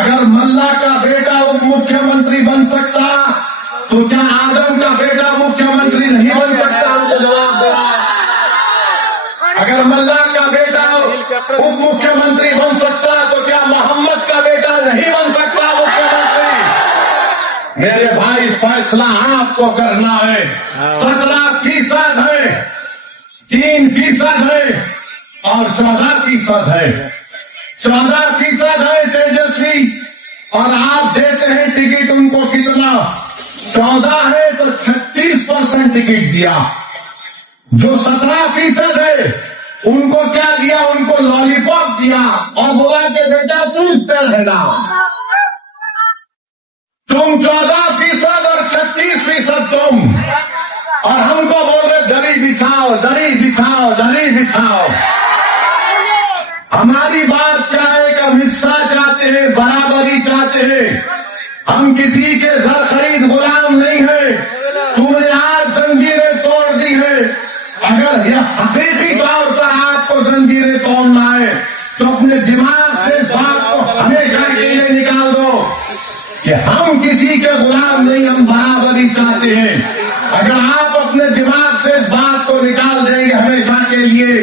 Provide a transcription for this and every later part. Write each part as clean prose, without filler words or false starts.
अगर मल्ला का बेटा उप मुख्यमंत्री बन सकता तो क्या आदम का बेटा मुख्यमंत्री नहीं बन सकता? हमको जवाब दो। अगर मल्ला का बेटा उप मुख्यमंत्री बन सकता तो क्या मोहम्मद का बेटा नहीं बन सकता मुख्यमंत्री? मेरे भाई, फैसला आपको करना है। 17% है, 3% है और 14% है। 14% है तेजस्वी, और आप देते हैं टिकट उनको कितना? 14 है तो 36% टिकट दिया। जो 17% है उनको क्या दिया? उनको लॉलीपॉप दिया और बोला कि बेटा पूछते रहना। तुम 14% और 36% तुम, और हमको बोल रहे दरी बिछाओ, दरी बिछाओ, दरी बिछाओ। हमारी बात क्या है कि हम हिस्सा चाहते हैं, बराबरी चाहते हैं। हम किसी के सर खरीद गुलाम नहीं है। तूने आज जंजीरें तोड़ दी है। अगर यह हकीकी तौर पर आपको जंजीरें तोड़ना है तो अपने दिमाग से इस बात को हमेशा के लिए निकाल दो कि हम किसी के गुलाम नहीं, हम बराबरी चाहते हैं। अगर आप अपने दिमाग से इस बात को निकाल देंगे हमेशा के लिए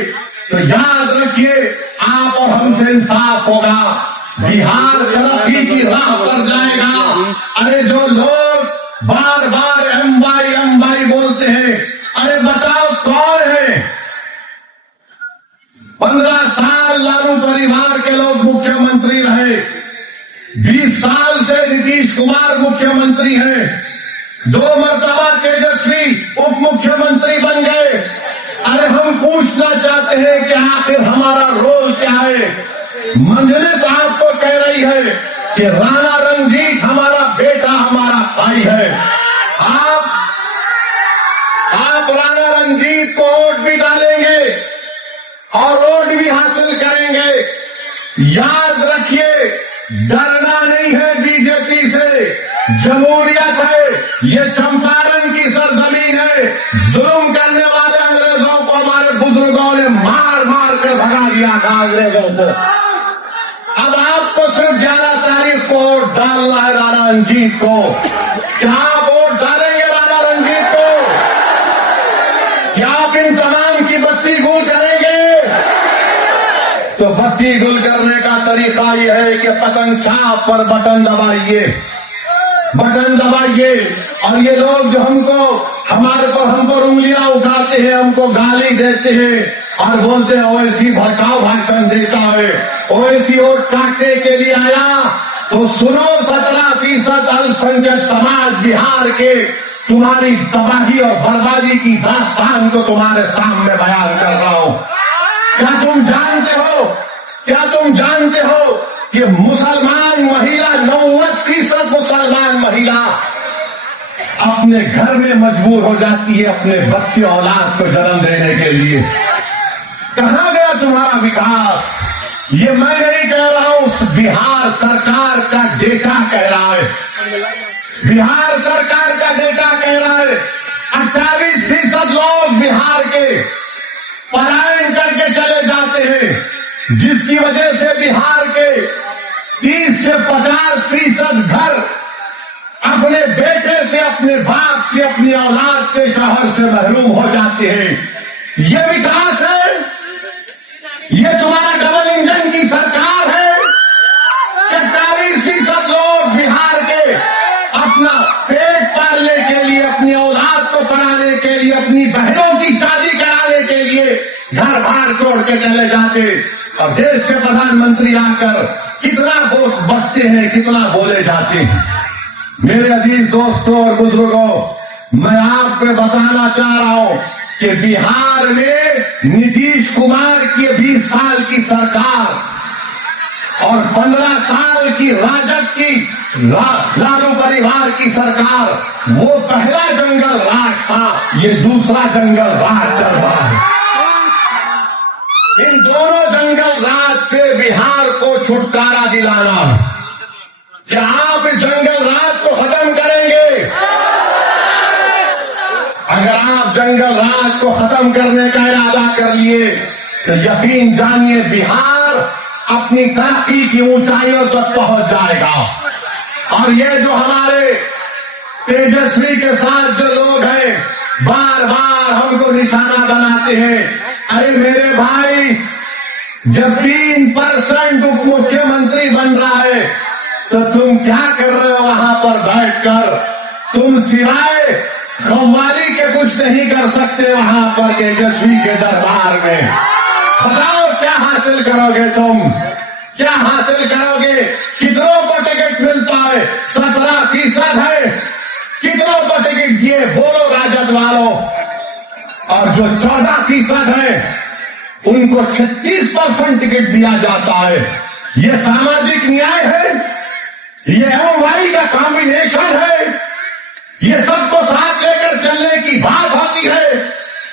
तो याद रखिए आप और हमसे इंसाफ होगा। बिहार तरक्की की राह पर जाएगा। अरे जो लोग बार बार एमवाई बोलते हैं, अरे बताओ कौन है? 15 साल लालू परिवार के लोग मुख्यमंत्री रहे। 20 साल से नीतीश कुमार मुख्यमंत्री हैं। 2 मरतबा तेजस्वी उप मुख्यमंत्री बन गए। अरे हम पूछना चाहते हैं कि आखिर हमारा रोल क्या है? मंजलिस आपको कह रही है कि राणा रंजीत हमारा बेटा, हमारा भाई है। आप राणा रंजीत को वोट भी डालेंगे और वोट भी हासिल करेंगे। याद रखिए, डरना नहीं है बीजेपी से। जमहूरियत है, ये चंपारण की सरजमीन है। जुल्म करने वाले अंग्रेजों को हमारे बुजुर्गों ने मार मार कर भगा दिया था अंग्रेजों को। अब आपको सिर्फ 11 तारीख को वोट डालना है राणा रंजीत को। क्या आप वोट डालेंगे राणा रंजीत को? क्या आप इन तमाम की बत्ती गुल करेंगे? तो बत्ती गुल करने का तरीका यह है कि पतंग छाप पर बटन दबाइए, बटन दबाइए। और ये लोग जो हम पर उंगलियां उठाते हैं, हमको गाली देते हैं और बोलते हैं ओवैसी भड़काऊ भाषण देता है, ओवैसी वोट काटने के लिए आया। तो सुनो, 17% अल्पसंख्यक समाज बिहार के तुम्हारी तबाही और बर्बादी की दास्तान को तुम्हारे सामने बयान कर रहा हूं। क्या तुम जानते हो कि मुसलमान महिला 90% मुसलमान महिला अपने घर में मजबूर हो जाती है अपने बच्चे औलाद को जन्म देने के लिए? कहां गया तुम्हारा विकास? ये मैं नहीं कह रहा हूं, बिहार सरकार का डेटा कह रहा है। बिहार सरकार का डेटा कह रहा है 28% लोग बिहार के पलायन करके चले जाते हैं, जिसकी वजह से बिहार के 30 से 50% घर अपने बेटे से, अपने बाप से, अपनी औलाद से, शहर से महरूम हो जाते हैं। ये विकास है? ये तुम्हारा डबल इंजन की सरकार है? 41% लोग बिहार के अपना पेट पालने के लिए, अपनी औलाद को पढ़ाने के लिए, अपनी बहनों की शादी कराने के लिए घर बार छोड़ के चले जाते। और देश के प्रधानमंत्री आकर कितना बकते हैं, कितना बोले जाते हैं। मेरे अजीज दोस्तों और बुजुर्गों, मैं आपको बताना चाह रहा हूं कि बिहार में नीतीश कुमार की 20 साल की सरकार और 15 साल की राजद की लालू परिवार की सरकार, वो पहला जंगल राज था, ये दूसरा जंगल राज चल रहा है। इन दोनों जंगल राज से बिहार को छुटकारा दिलाना। क्या आप इस जंगल राज को खत्म करेंगे? अगर आप जंगल राज को खत्म करने का इरादा कर लिए तो यकीन जानिए बिहार अपनी तरक्की की ऊंचाइयों तक पहुंच जाएगा। और ये जो हमारे तेजस्वी के साथ जो लोग हैं, बार बार हमको निशाना बनाते हैं। अरे मेरे भाई, जब 3% उप मुख्यमंत्री बन रहा है तो तुम क्या कर रहे हो वहां पर बैठकर? तुम सिवाय कव्वाली के कुछ नहीं कर सकते वहां पर तेजस्वी के दरबार में। बताओ क्या हासिल करोगे तुम? क्या हासिल करोगे? कितनों को टिकट मिलता है? 17% है। कितनों को टिकट दिए? बोलो राजद वालों। और जो 14% है उनको 36% टिकट दिया जाता है। ये सामाजिक न्याय है? ये एमवाई का कॉम्बिनेशन है? ये सबको साथ लेकर चलने की बात होती है?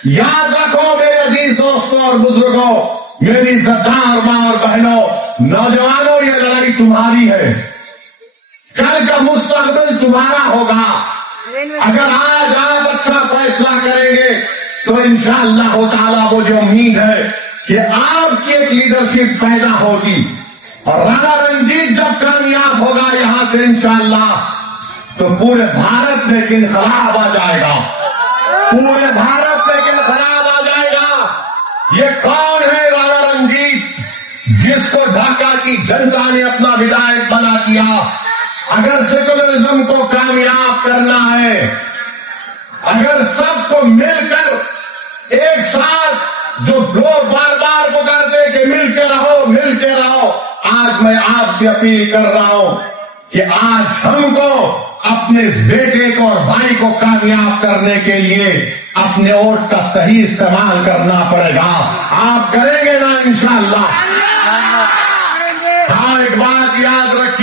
याद रखो मेरे अजीज दोस्तों और बुजुर्गों, मेरी सरदार मां और बहनों, नौजवानों, ये लड़ाई तुम्हारी है। कल का मुस्तकबिल तुम्हारा होगा। अगर आज आप अच्छा फैसला करेंगे तो इंशाअल्लाह ताला वो जो उम्मीद है कि आपकी एक लीडरशिप पैदा होगी और राणा रंजीत जब कामयाब होगा यहां से इंशाअल्लाह, तो पूरे भारत में इनकलाब आ जाएगा। पूरे भारत में इनकलाब आ जाएगा। ये कौन है राणा रंजीत, जिसको ढाका की जनता ने अपना विधायक बना दिया? अगर सेकुलरिज्म को कामयाब करना है, अगर सबको मिलकर एक साथ, जो लोग बार बार पुकारते कि मिलके रहो मिलके रहो, आज मैं आपसे अपील कर रहा हूं कि आज हमको अपने बेटे को और भाई को कामयाब करने के लिए अपने वोट का सही इस्तेमाल करना पड़ेगा। आप करेंगे ना इंशाअल्लाह? हाँ, एक बात याद रखिए।